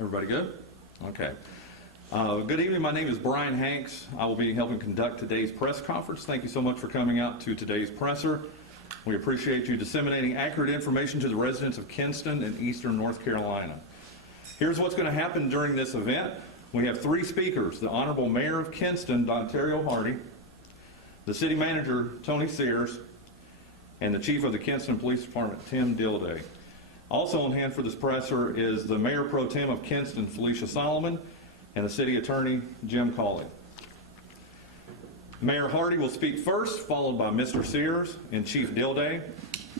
Everybody good? Okay. Good evening. My name is Brian Hanks. I will be helping conduct today's press conference. Thank you so much for coming out to today's presser. We appreciate you disseminating accurate information to the residents of Kinston and Eastern North Carolina. Here's what's going to happen during this event. We have three speakers: the Honorable Mayor of Kinston, Dontario Hardy, the City Manager, Tony Sears, and the Chief of the Kinston Police Department, Tim Dilday. Also on hand for this presser is the Mayor Pro Tem of Kinston, Felicia Solomon, and the City Attorney, Jim Cawley. Mayor Hardy will speak first, followed by Mr. Sears and Chief Dilday.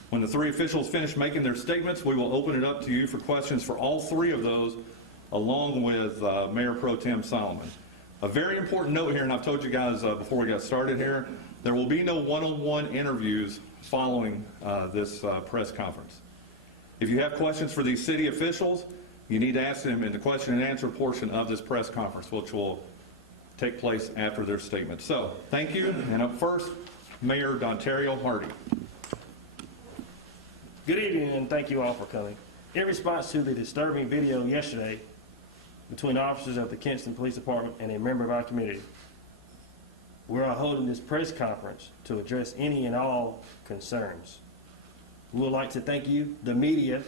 When the three officials finish making their statements, we will open it up to you for questions for all three of those, along with Mayor Pro Tem Solomon. A very important note here, and I've told you guys before we got started here, there will be no one-on-one interviews following this press conference. If you have questions for these city officials, you need to ask them in the question and answer portion of this press conference, which will take place after their statement. So, thank you, and up first, Mayor Dontario Hardy. Good evening, and thank you all for coming. In response to the disturbing video yesterday between officers of the Kinston Police Department and a member of our community, we are holding this press conference to address any and all concerns. We would like to thank you, the media,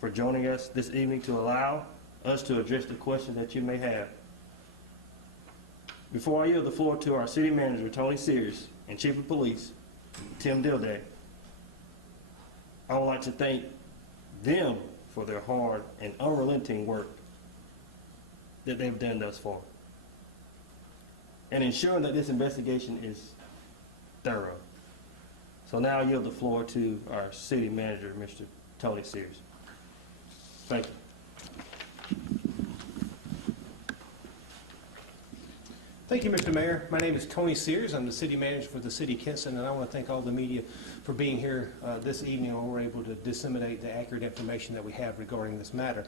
for joining us this evening to allow us to address the questions that you may have. Before I yield the floor to our City Manager, Tony Sears, and Chief of Police, Tim Dilday, I would like to thank them for their hard and unrelenting work that they've done thus far, and ensuring that this investigation is thorough. So now I yield the floor to our City Manager, Mr. Tony Sears. Thank you. Thank you, Mr. Mayor. My name is Tony Sears. I'm the City Manager for the City of Kinston, and I want to thank all the media for being here this evening when we're able to disseminate the accurate information that we have regarding this matter.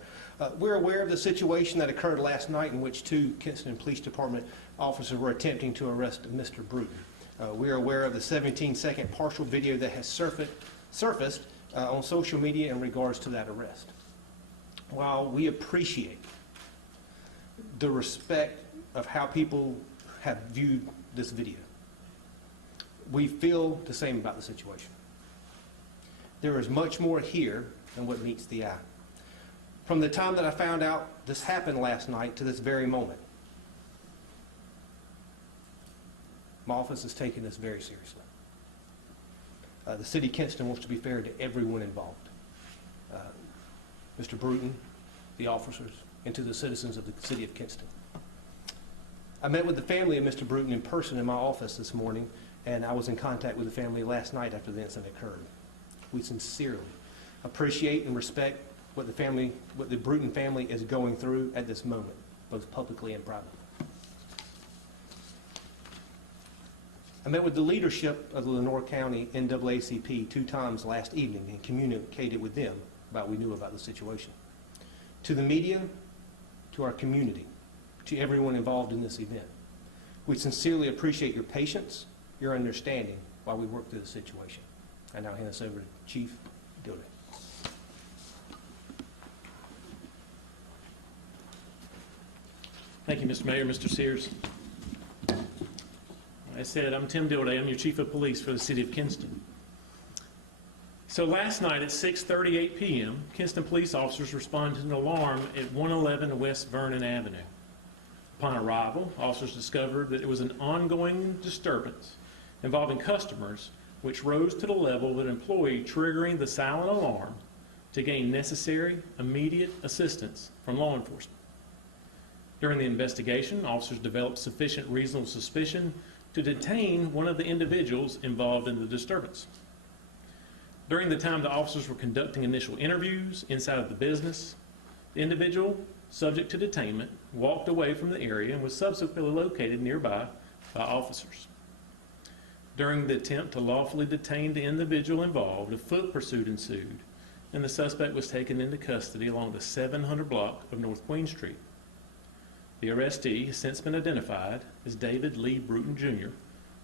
We're aware of the situation that occurred last night in which two Kinston Police Department officers were attempting to arrest Mr. Bruton. We're aware of the 17-second partial video that has surfaced on social media in regards to that arrest. While we appreciate the respect of how people have viewed this video, we feel the same about the situation. There is much more here than what meets the eye. From the time that I found out this happened last night to this very moment, my office is taking this very seriously. The City of Kinston wants to be fair to everyone involved. Mr. Bruton, the officers, and to the citizens of the City of Kinston. I met with the family of Mr. Bruton in person in my office this morning, and I was in contact with the family last night after the incident occurred. We sincerely appreciate and respect what the Bruton family is going through at this moment, both publicly and privately. I met with the leadership of the Lenore County NAACP 2 times last evening and communicated with them about what we knew about the situation. To the media, to our community, to everyone involved in this event, we sincerely appreciate your patience, your understanding while we work through the situation. I now hand this over to Chief Dilday. Thank you, Mr. Mayor, Mr. Sears. Like I said, I'm Tim Dilday. I'm your Chief of Police for the City of Kinston. So last night at 6:38 p.m., Kinston police officers responded to an alarm at 111 West Vernon Avenue. Upon arrival, officers discovered that it was an ongoing disturbance involving customers, which rose to the level of an employee triggering the silent alarm to gain necessary, immediate assistance from law enforcement. During the investigation, officers developed sufficient reasonable suspicion to detain one of the individuals involved in the disturbance. During the time the officers were conducting initial interviews inside of the business, the individual subject to detainment walked away from the area and was subsequently located nearby by officers. During the attempt to lawfully detain the individual involved, a foot pursuit ensued, and the suspect was taken into custody along the 700 block of North Queen Street. The arrestee has since been identified as David Lee Bruton, Jr.,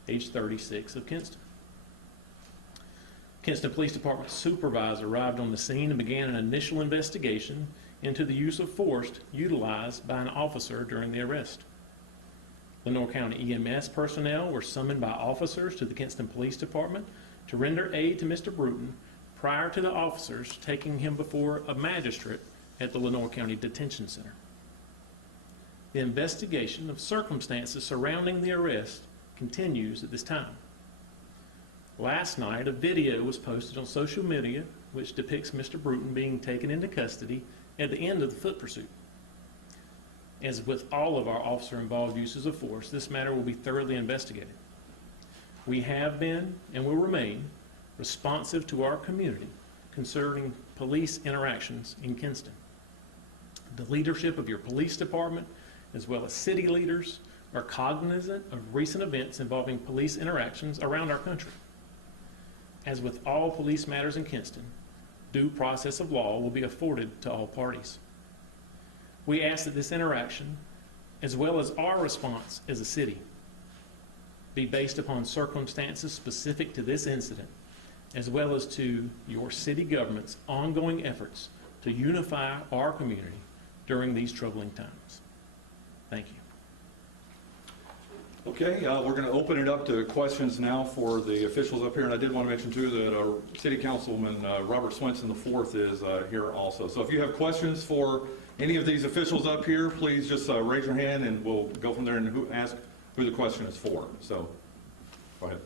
age 36, of Kinston. Kinston Police Department supervisor arrived on the scene and began an initial investigation into the use of force utilized by an officer during the arrest. Lenore County EMS personnel were summoned by officers to the Kinston Police Department to render aid to Mr. Bruton prior to the officers taking him before a magistrate at the Lenore County Detention Center. The investigation of circumstances surrounding the arrest continues at this time. Last night, a video was posted on social media which depicts Mr. Bruton being taken into custody at the end of the foot pursuit. As with all of our officer-involved uses of force, this matter will be thoroughly investigated. We have been and will remain responsive to our community concerning police interactions in Kinston. The leadership of your police department, as well as city leaders, are cognizant of recent events involving police interactions around our country. As with all police matters in Kinston, due process of law will be afforded to all parties. We ask that this interaction, as well as our response as a city, be based upon circumstances specific to this incident, as well as to your city government's ongoing efforts to unify our community during these troubling times. Thank you. Okay, we're going to open it up to questions now for the officials up here. And I did want to mention, too, that City Councilman Robert Swenson IV is here also. So if you have questions for any of these officials up here, please just raise your hand and we'll go from there and ask who the question is for. So, go ahead.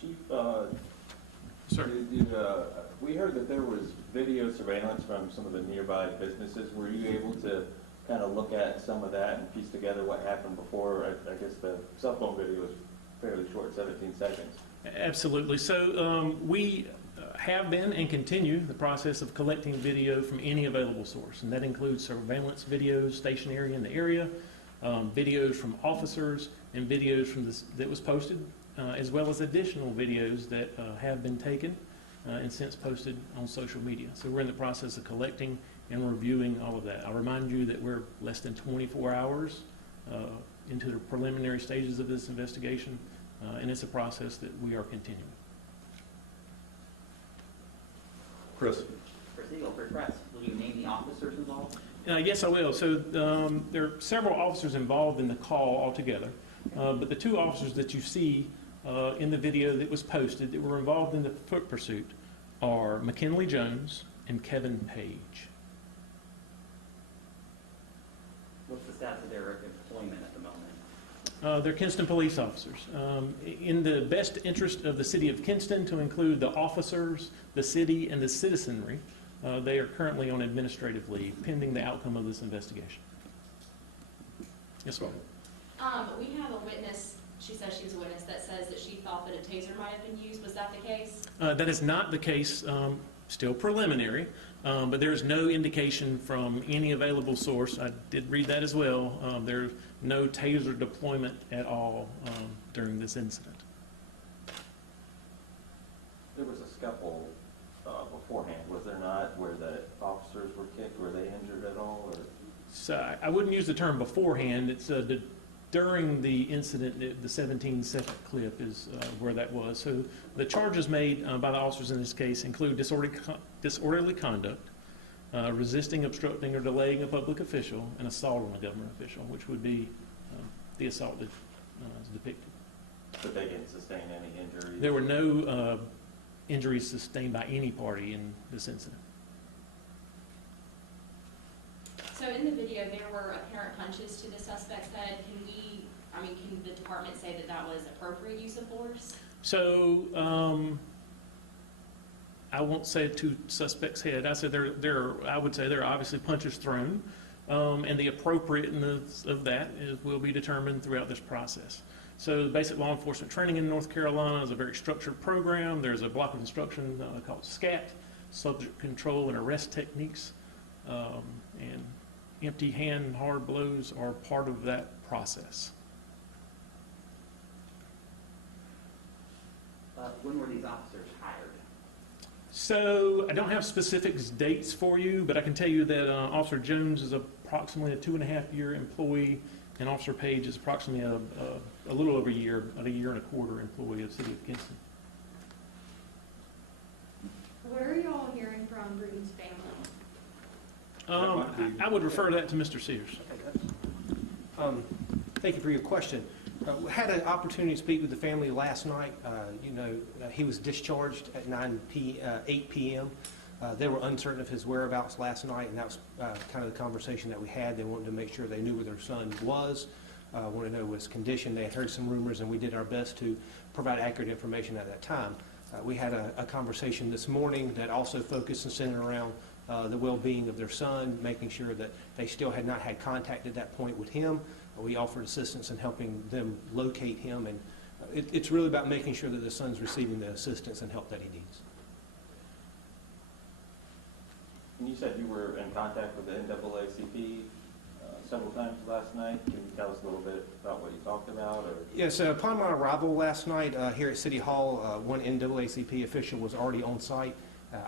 Chief, Sir. we heard that there was video surveillance from some of the nearby businesses. Were you able to kind of look at some of that and piece together what happened before? I guess the cell phone video was fairly short, 17 seconds. Absolutely. So we have been and continue the process of collecting video from any available source, and that includes surveillance videos stationary in the area, videos from officers, and videos from this that was posted, as well as additional videos that have been taken and since posted on social media. So we're in the process of collecting and reviewing all of that. I'll remind you that we're less than 24 hours into the preliminary stages of this investigation, and it's a process that we are continuing. Chris. Chris Eagle, Free Press. Will you name the officers involved? Yes, I will. So there are several officers involved in the call altogether, but the two officers that you see in the video that was posted that were involved in the foot pursuit are McKinley Jones and Kevin Page. What's the status of their employment at the moment? They're Kinston police officers. In the best interest of the city of Kinston, to include the officers, the city, and the citizenry, they are currently on administrative leave pending the outcome of this investigation. Yes, ma'am. We have a witness, she says she's a witness, that says that she thought that a taser might have been used. Was that the case? That is not the case, still preliminary, but there's no indication from any available source. I did read that as well. There's no taser deployment at all during this incident. There was a scuffle beforehand, was there not, where the officers were kicked? Were they injured at all? Or? So I wouldn't use the term beforehand. It's during the incident, the 17-second clip is where that was. So the charges made by the officers in this case include disorderly conduct, resisting, obstructing, or delaying a public official, and assault on a government official, which would be the assault that is depicted. But they didn't sustain any injuries? There were no injuries sustained by any party in this incident. So in the video, there were apparent punches to the suspect's head. Can the department say that that was appropriate use of force? So I won't say to suspect's head. I said I would say there are obviously punches thrown, and the appropriateness of that will be determined throughout this process. So basic law enforcement training in North Carolina is a very structured program. There's a block of instruction called SCAT, subject control and arrest techniques, and empty hand hard blows are part of that process. When were these officers hired? So I don't have specific dates for you, but I can tell you that Officer Jones is approximately a 2.5-year employee, and Officer Page is approximately a little over a year, about a year and a quarter employee of the city of Kinston. Where are you all hearing from Bruton's family? I would refer that to Mr. Sears. Thank you for your question. We had an opportunity to speak with the family last night. He was discharged at 8 p.m. They were uncertain of his whereabouts last night, and that was kind of the conversation that we had. They wanted to make sure they knew where their son was, wanted to know his condition. They had heard some rumors, and we did our best to provide accurate information at that time. We had a conversation this morning that also focused and centered around the well-being of their son, making sure that they still had not had contact at that point with him. We offered assistance in helping them locate him, and it's really about making sure that the son's receiving the assistance and help that he needs. And you said you were in contact with the NAACP several times last night. Can you tell us a little bit about what you talked about? Or? Yes, upon my arrival last night here at City Hall, one NAACP official was already on site.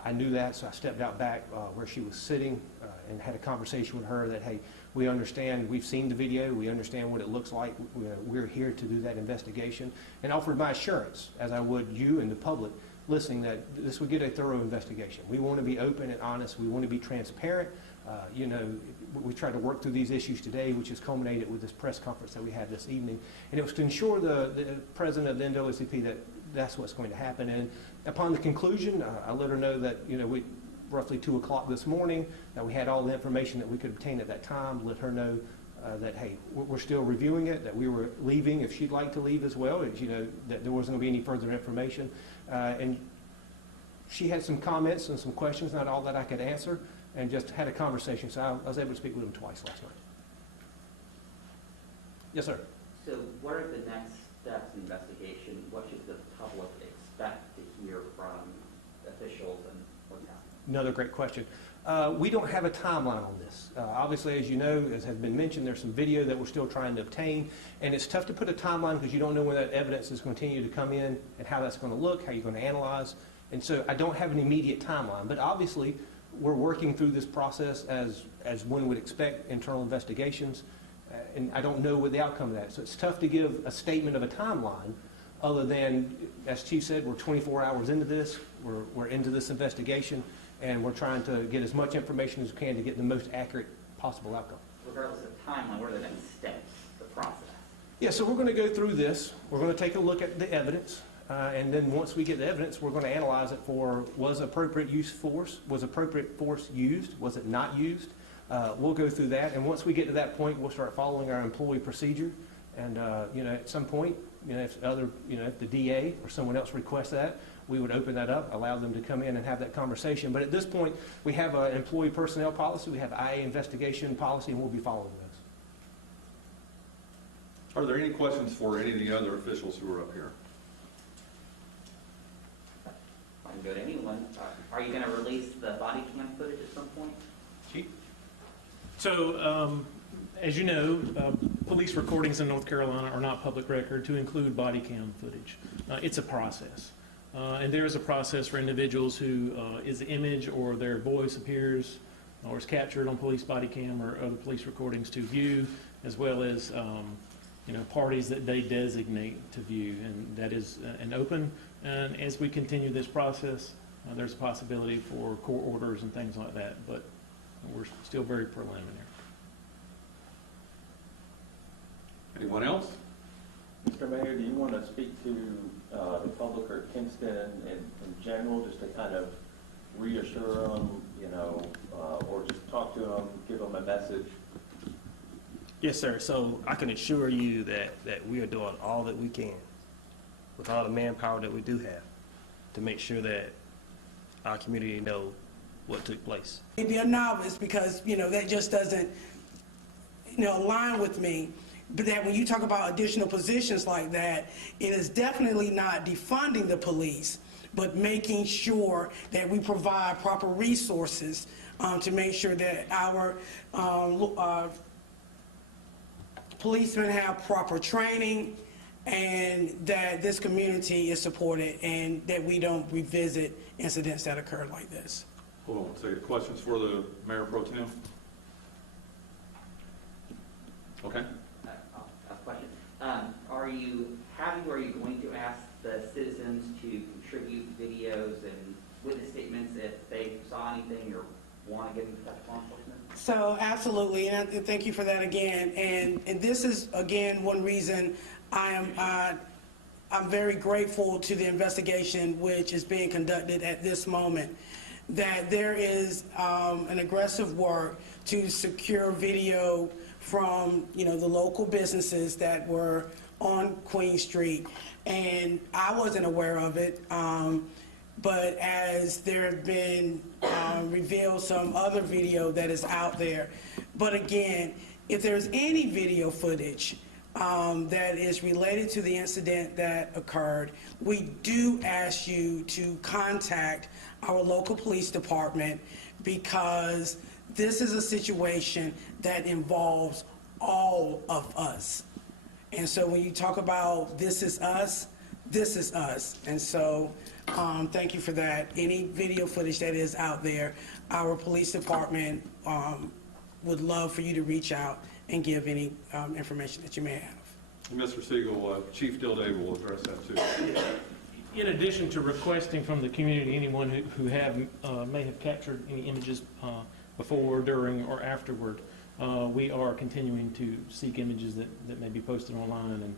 I knew that, so I stepped out back where she was sitting and had a conversation with her that, hey, we understand, we've seen the video, we understand what it looks like, we're here to do that investigation, and offered my assurance, as I would you and the public listening, that this would get a thorough investigation. We want to be open and honest, we want to be transparent. We tried to work through these issues today, which has culminated with this press conference that we had this evening, and it was to ensure the president of the NAACP that that's what's going to happen. And upon the conclusion, I let her know that, we roughly 2 o'clock this morning, that we had all the information that we could obtain at that time, let her know that, hey, we're still reviewing it, that we were leaving if she'd like to leave as well, that there wasn't going to be any further information. And she had some comments and some questions, not all that I could answer, and just had a conversation. So I was able to speak with them twice last night. Yes, sir. So what are the next steps in the investigation? What should the public expect to hear from officials and what's happening? Another great question. We don't have a timeline on this. Obviously, as you know, as has been mentioned, there's some video that we're still trying to obtain, and it's tough to put a timeline because you don't know when that evidence is going to continue to come in and how that's going to look, how you're going to analyze. And so I don't have an immediate timeline, but obviously we're working through this process as one would expect, internal investigations, and I don't know what the outcome of that is. So it's tough to give a statement of a timeline other than, as Chief said, we're 24 hours into this, we're into this investigation, and we're trying to get as much information as we can to get the most accurate possible outcome. Regardless of timeline, what are the next steps, the process? Yeah, so we're going to go through this. We're going to take a look at the evidence, and then once we get the evidence, we're going to analyze it for was appropriate force used, was it not used? We'll go through that, and once we get to that point, we'll start following our employee procedure. And at some point, if the DA or someone else requests that, we would open that up, allow them to come in and have that conversation. But at this point, we have an employee personnel policy, we have IA investigation policy, and we'll be following those. Are there any questions for any of the other officials who are up here? I can go to anyone. Are you going to release the body cam footage at some point? Chief? So, as you know, police recordings in North Carolina are not public record to include body cam footage. It's a process. And there is a process for individuals who is the image or their voice appears or is captured on police body cam or other police recordings to view, as well as parties that they designate to view. And that is an open. And as we continue this process, there's a possibility for court orders and things like that. But we're still very preliminary. Anyone else? Mr. Mayor, do you want to speak to the public or Kinston in general, just to kind of reassure them, or just talk to them, give them a message? Yes, sir. So I can assure you that we are doing all that we can with all the manpower that we do have to make sure that our community know what took place. Maybe a novice because, that just doesn't, align with me. But that when you talk about additional positions like that, it is definitely not defunding the police, but making sure that we provide proper resources to make sure that our policemen have proper training and that this community is supported and that we don't revisit incidents that occur like this. Hold on one second. Questions for the Mayor Pro Tem? Okay. Question. Are you going to ask the citizens to contribute videos and witness statements if they saw anything or want to get in touch with law enforcement? So absolutely, and thank you for that again. And this is, again, one reason I'm very grateful to the investigation which is being conducted at this moment, that there is an aggressive work to secure video from, the local businesses that were on Queen Street. And I wasn't aware of it, but as there have been revealed some other video that is out there. But again, if there's any video footage that is related to the incident that occurred, we do ask you to contact our local police department, because this is a situation that involves all of us. And so when you talk about this is us, this is us. And so thank you for that. Any video footage that is out there, our police department would love for you to reach out and give any information that you may have. Mr. Siegel, Chief Dilday will address that too. In addition to requesting from the community, anyone who may have captured any images before, during, or afterward, we are continuing to seek images that may be posted online and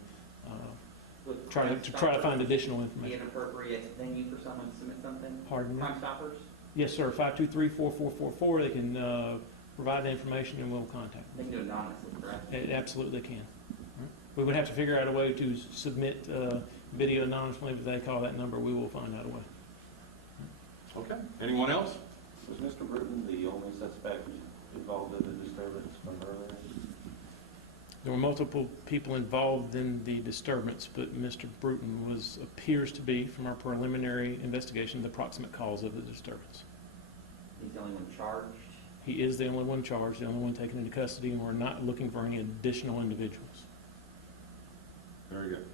try to find additional Be information. an appropriate venue for someone to submit something? Pardon me? Crime Stoppers? Yes, sir. 523-4444. They can provide the information and we'll contact them. They can do it anonymously, correct? It absolutely can. We would have to figure out a way to submit video anonymously. If they call that number, we will find out a way. Okay. Anyone else? Was Mr. Bruton the only suspect involved in the disturbance from earlier? There were multiple people involved in the disturbance, but Mr. Bruton appears to be, from our preliminary investigation, the proximate cause of the disturbance. He's the only one charged? He is the only one charged, the only one taken into custody, and we're not looking for any additional individuals. Very good.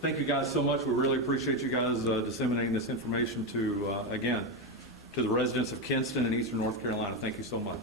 Thank you guys so much. We really appreciate you guys disseminating this information to, again, to the residents of Kinston and Eastern North Carolina. Thank you so much.